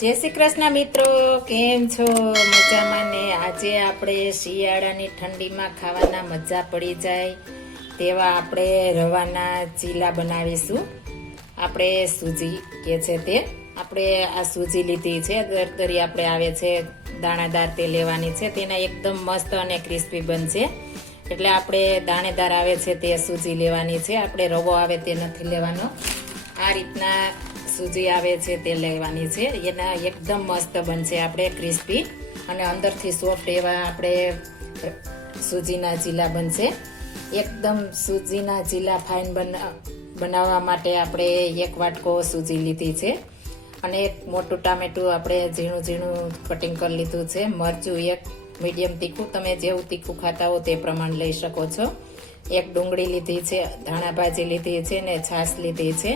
જય શ્રી કૃષ્ણ મિત્રો, કેમ છો? મજામાં ને? આજે આપણે શિયાળાની ઠંડીમાં ખાવાના મજા પડી જાય તેવા આપણે રવાના ચીલા બનાવીશું. આપણે સૂજી કે છે તે? આપણે આ સૂજી લીધી છે. દરદરી આપણે આવે છે, દાણાદાર તે લેવાની છે. તેના એકદમ મસ્ત અને ક્રિસ્પી બનશે. એટલે આપણે દાણેદાર આવે છે તે સૂજી લેવાની છે. આપણે રવો આવે તે નથી લેવાનો. આ રીતના સૂજી આવે છે તે લેવાની છે. એના એકદમ મસ્ત બનશે આપણે ક્રિસ્પી અને અંદરથી સોફ્ટ એવા આપણે સૂજીના ચીલા બનશે. એકદમ સૂજીના ચીલા ફાઇન બનાવવા માટે આપણે એક વાટકો સૂજી લીધી છે. અને એક મોટું ટામેટું આપણે ઝીણું ઝીણું કટિંગ કરી લીધું છે. મરચું એક મીડિયમ તીખું. તમે જેવું તીખું ખાતા હો તે પ્રમાણે લઈ શકો છો. એક ડુંગળી લીધી છે, ધાણા ભાજી લીધી છે ને છાશ લીધી છે.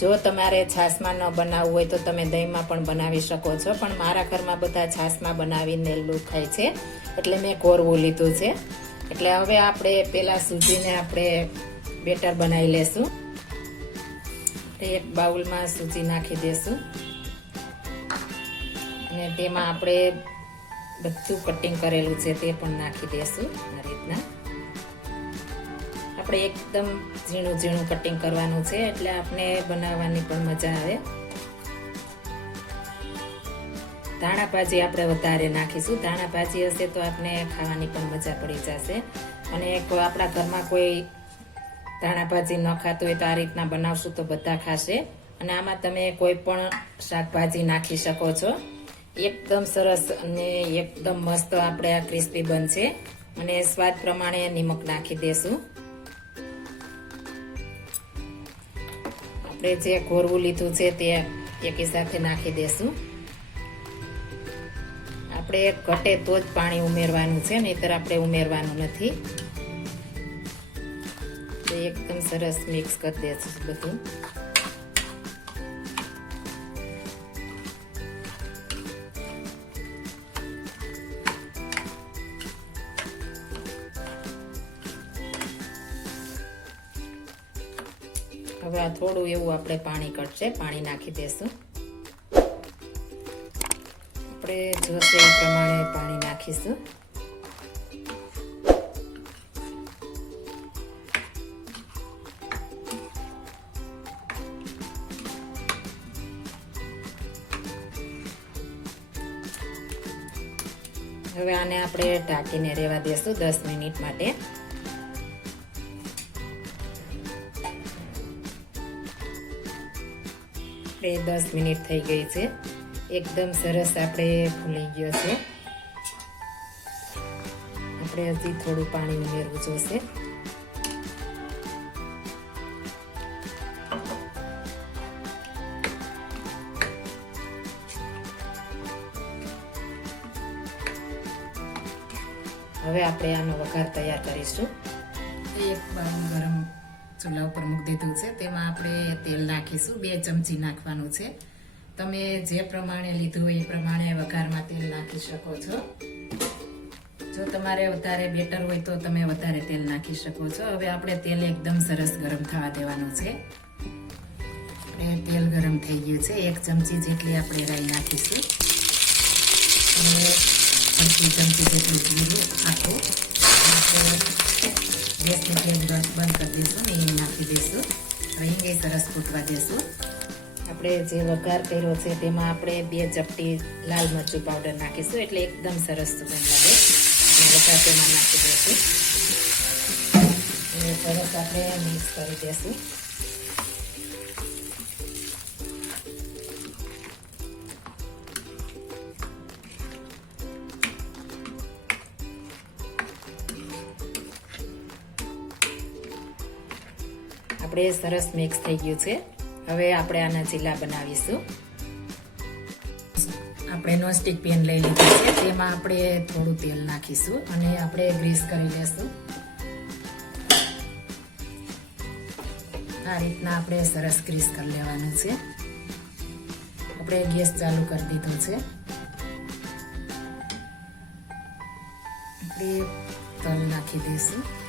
જો તમારે છાશમાં ન બનાવવું હોય તો તમે દહીંમાં પણ બનાવી શકો છો. પણ મારા ઘરમાં બધા છાશમાં બનાવીને લું ખાય છે. એટલે મેં કોરવું લીધું છે. એટલે હવે આપણે પહેલાં સૂજીને આપણે બેટર બનાવી લેશું. એક બાઉલમાં સૂજી નાખી દેશું. અને તેમાં આપણે બધું કટિંગ કરેલું છે તે પણ નાખી દેશું. આ રીતના. આપણે એકદમ ઝીણું ઝીણું કટિંગ કરવાનું છે, એટલે આપણે બનાવવાની પણ મજા આવે. ધાણા ભાજી આપણે વધારે નાખીશું. ધાણા ભાજી હશે તો આપણે ખાવાની પણ મજા પડી જશે. અને આપણા ઘરમાં કોઈ ધાણા ભાજી ન ખાતું હોય તો આ રીતના બનાવશું તો બધા ખાશે. અને આમાં તમે કોઈ પણ શાકભાજી નાખી શકો છો. એકદમ સરસ અને એકદમ મસ્ત આપણે આ ક્રિસ્પી બનશે. અને સ્વાદ પ્રમાણે નિમક નાખી દેશું. આપણે જે ઘોરવું લીધું છે તે એકી સાથે નાખી દેશું. આપણે ઘટે તો જ પાણી ઉમેરવાનું છે, નહીતર આપણે ઉમેરવાનું નથી. એકદમ સરસ મિક્સ કરી દેશું બધું. હવે આ થોડું એવું આપણે પાણી કટશે, પાણી નાખી દેશું. આપણે જોશે એ પ્રમાણે પાણી નાખીશું. હવે આને આપણે ઢાંકીને રહેવા દેશું દસ મિનિટ માટે. આપણે દસ મિનિટ થઈ ગઈ છે. એકદમ સરસ આપણે ફૂલી ગયો છે. આપણે હજી થોડું પાણી ઉમેરવું જોશે. હવે આપણે આનો વઘાર તૈયાર કરીશું. એક બાજુ ગરમ ચૂલા ઉપર મૂકી દીધું છે. તેમાં આપણે તેલ નાખીશું. બે ચમચી નાખવાનું છે. તમે જે પ્રમાણે લીધું હોય એ પ્રમાણે વઘારમાં તેલ નાખી શકો છો. જો તમારે વધારે બેટર હોય તો તમે વધારે તેલ નાખી શકો છો. હવે આપણે તેલ એકદમ સરસ ગરમ થવા દેવાનું છે. આપણે તેલ ગરમ થઈ ગયું છે. એક ચમચી જેટલી આપણે રાઈ નાખીશું. અને અડધી ચમચી જેટલું જીરું આખું ગેસની ફ્લેમ બંધ કરી દઈશું ને એ નાખી દઈશું હવે એ સરસ ફૂટવા દઈશું આપણે જે વઘાર કર્યો છે, તેમાં આપણે બે ચપટી લાલ મરચું પાવડર નાખીશું. એટલે એકદમ સરસ સુગંધ આવે અને વઘાર તેમાં નાખી દઈશું. અને સરસ આપણે મિક્સ કરી દઈશું. આપણે સરસ મિક્સ થઈ ગયું છે. હવે આપણે આના ચીલા બનાવીશું. આપણે નોનસ્ટિક પેન લઈ લીધું છે. તેમાં આપણે થોડું તેલ નાખીશું અને આપણે ગ્રીસ કરી લેશું. આ રીતના આપણે સરસ ગ્રીસ કરી લેવાનું છે. આપણે ગેસ ચાલુ કરી દીધો છે. આપણે તલ નાખી દઈશું.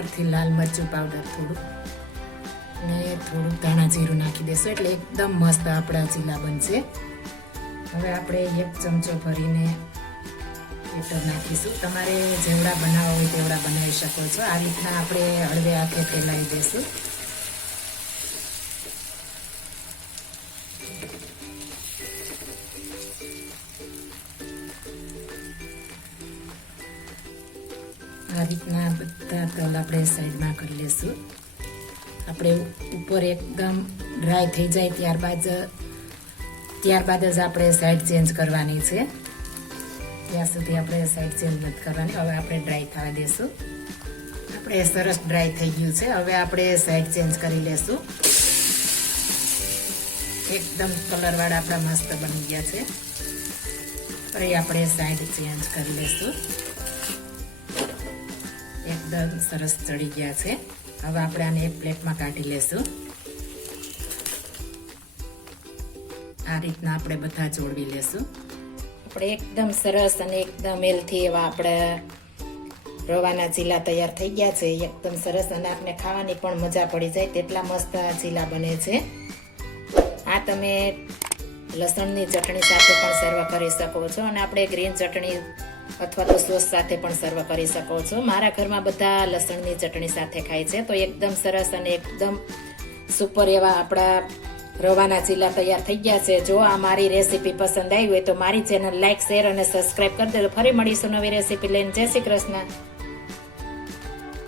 ઉપરથી લાલ મરચું પાવડર થોડું ને થોડુંક ધાણા જીરું નાખી દેશું એટલે એકદમ મસ્ત આપણા ચીલા બનશે. હવે આપણે એક ચમચો ભરીને બેટર નાખીશું. તમારે જેવડા બનાવવા હોય તેવડા બનાવી શકો છો. આ રીતના આપણે હળવે આંખે ફેલાવી દઈશું આપણે સાઈડમાં કરી લેશું. આપણે ઉપર એકદમ ડ્રાય થઈ જાય ત્યારબાદ ત્યારબાદ જ આપણે સાઈડ ચેન્જ કરવાની છે. ત્યાં સુધી આપણે સાઈડ ચેન્જ નથી કરવાની. હવે આપણે ડ્રાય થવા દેશું. આપણે સરસ ડ્રાય થઈ ગયું છે. હવે આપણે સાઈડ ચેન્જ કરી લેશું. એકદમ કલરવાળા આપણા મસ્ત બની ગયા છે. ફરી આપણે સાઈડ ચેન્જ કરી લેશું. એકદમ સરસ ચડી ગયા છે. હવે આપણે આને એક પ્લેટમાં કાઢી લેશું. આ રીતના આપણે બધા જોડવી લેશું. આપણે એકદમ સરસ અને એકદમ હેલ્થી એવા આપણે રવાના ચીલા તૈયાર થઈ ગયા છે. એકદમ સરસ અને આપણે ખાવાની પણ મજા પડી જાય તેટલા મસ્ત ચીલા બને છે. આ તમે લસણની ચટણી સાથે પણ સર્વ કરી શકો છો. અને આપણે ગ્રીન ચટણી અથવા તો સોસ સાથે પણ સર્વ કરી શકો છો. મારા ઘરમાં બધા લસણની ચટણી સાથે ખાય છે. તો એકદમ સરસ અને એકદમ સુપર એવા આપણા રવાના ચીલા તૈયાર થઈ ગયા છે. જો આ મારી રેસીપી પસંદ આવી હોય તો મારી ચેનલ લાઇક શેર અને સબસ્ક્રાઈબ કરી દેજો. ફરી મળીશું નવી રેસીપી લઈને. જય શ્રી કૃષ્ણ.